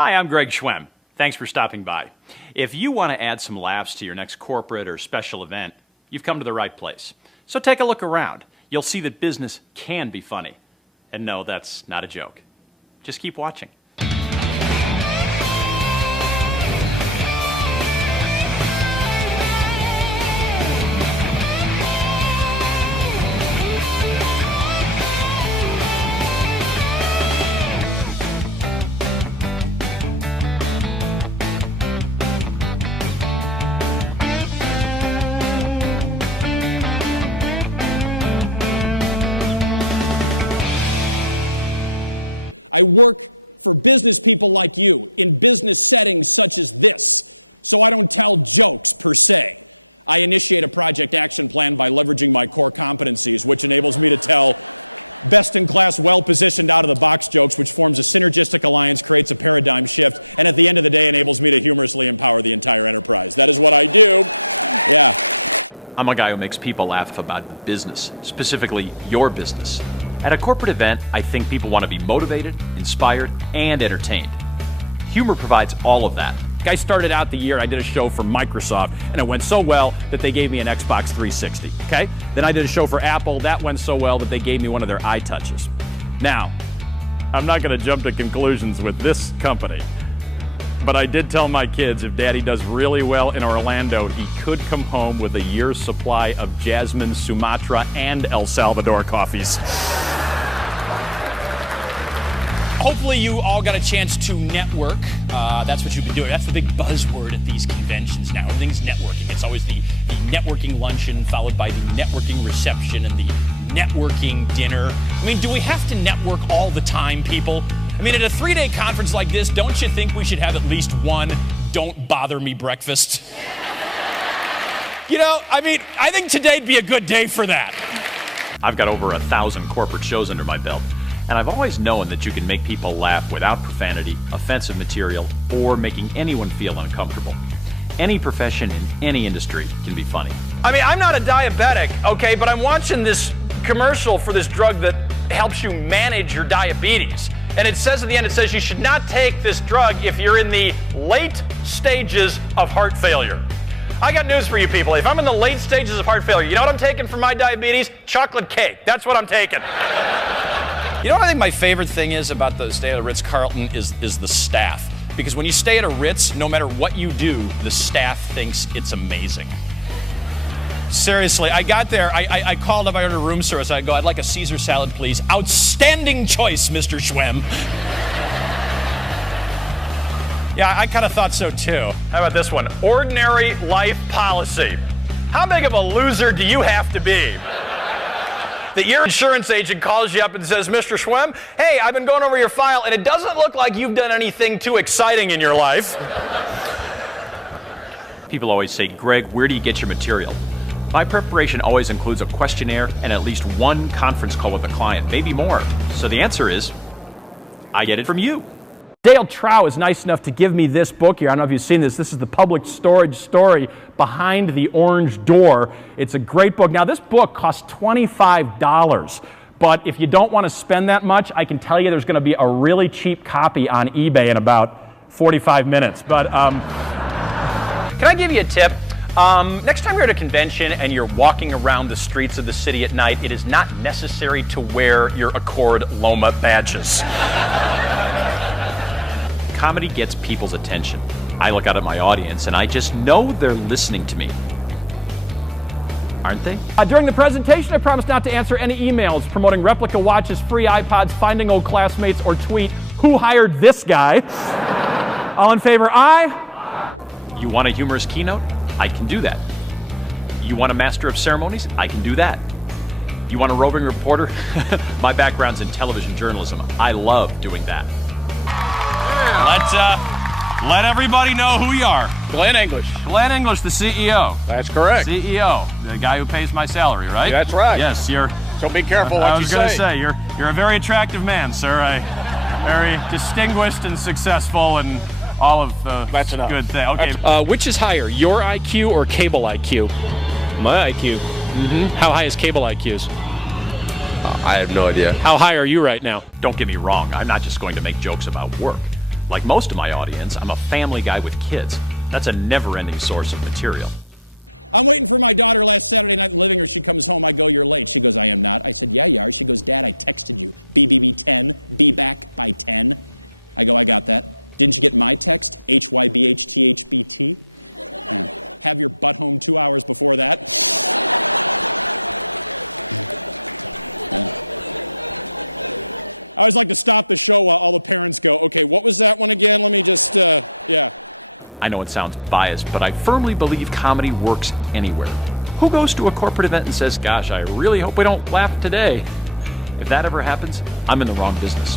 Hi, I'm Greg Schwem. Thanks for stopping by. If you want to add some laughs to your next corporate or special event, you've come to the right place. So take a look around. You'll see that business can be funny. And no, that's not a joke. Just keep watching. I work for business people like you in business settings such as this, so I don't tell jokes per se. I initiate a project action plan by leveraging my core competencies, which enables me to tell best-in-class, well-positioned out-of-the-box jokes that forms a synergistic alliance, creates a paradigm shift, and at the end of the day enables me to humorously empower the entire enterprise. That is what I do. I'm a guy who makes people laugh about business, specifically your business. At a corporate event, I think people want to be motivated, inspired, and entertained. Humor provides all of that. I started out the year, I did a show for Microsoft, and it went so well that they gave me an Xbox 360, okay? Then I did a show for Apple, that went so well that they gave me one of their iTouches. Now, I'm not gonna jump to conclusions with this company, but I did tell my kids if Daddy does really well in Orlando, he could come home with a year's supply of Jasmine, Sumatra, and El Salvador coffees. Hopefully you all got a chance to network. That's what you've been doing. That's the big buzzword at these conventions now. Everything's networking. It's always the networking luncheon followed by the networking reception and the networking dinner. I mean, do we have to network all the time, people? I mean, at a 3-day conference like this, don't you think we should have at least one don't bother me breakfast? You know, I mean, I think today'd be a good day for that. I've got over 1,000 corporate shows under my belt. And I've always known that you can make people laugh without profanity, offensive material, or making anyone feel uncomfortable. Any profession in any industry can be funny. I mean, I'm not a diabetic, okay, but I'm watching this commercial for this drug that helps you manage your diabetes. And it says at the end, it says you should not take this drug if you're in the late stages of heart failure. I got news for you people. If I'm in the late stages of heart failure, you know what I'm taking for my diabetes? Chocolate cake. That's what I'm taking. You know what I think my favorite thing is about the stay at a Ritz-Carlton is the staff. Because when you stay at a Ritz, no matter what you do, the staff thinks it's amazing. Seriously, I got there, I called up, I ordered room service, I go, I'd like a Caesar salad, please. Outstanding choice, Mr. Schwem. Yeah, I kind of thought so too. How about this one? Ordinary life policy. How big of a loser do you have to be? That your insurance agent calls you up and says, Mr. Schwem, hey, I've been going over your file and it doesn't look like you've done anything too exciting in your life. People always say, Greg, where do you get your material? My preparation always includes a questionnaire and at least one conference call with a client, maybe more. So the answer is, I get it from you. Dale Trow is nice enough to give me this book here. I don't know if you've seen this. This is the Public Storage Story Behind the Orange Door. It's a great book. Now, this book costs $25, but if you don't want to spend that much, I can tell you there's going to be a really cheap copy on eBay in about 45 minutes. But can I give you a tip? Next time you're at a convention and you're walking around the streets of the city at night, it is not necessary to wear your Accord Loma badges. Comedy gets people's attention. I look out at my audience and I just know they're listening to me. Aren't they? During the presentation, I promised not to answer any emails promoting replica watches, free iPods, finding old classmates, or tweet, who hired this guy? All in favor, aye? You want a humorous keynote? I can do that. You want a master of ceremonies? I can do that. You want a roving reporter? My background's in television journalism. I love doing that. Let everybody know who you are. Glenn English. Glenn English, the CEO. That's correct. CEO, the guy who pays my salary, right? That's right. Yes, you're. So be careful what you say. I was going to say, you're a very attractive man, sir. Very distinguished and successful and all of the good things. Okay. Which is higher, your IQ or cable IQ? My IQ. How high is cable IQs? I have no idea. How high are you right now? Don't get me wrong, I'm not just going to make jokes about work. Like most of my audience, I'm a family guy with kids. That's a never-ending source of material. I'm waiting for my daughter last Sunday night later. She said, "Time I go, you're late." She goes, "I am not." I said, "Yeah, right." She goes, "Dad, I texted you. BBD 10, feedback by 10. I go, "I got that." Then put my text, HYDH2H22. Have your stuff home 2 hours before that. I always like to stop the show while all the parents go, "Okay, what was that one again?" And just, yeah. I know it sounds biased, but I firmly believe comedy works anywhere. Who goes to a corporate event and says, "Gosh, I really hope we don't laugh today"? If that ever happens, I'm in the wrong business.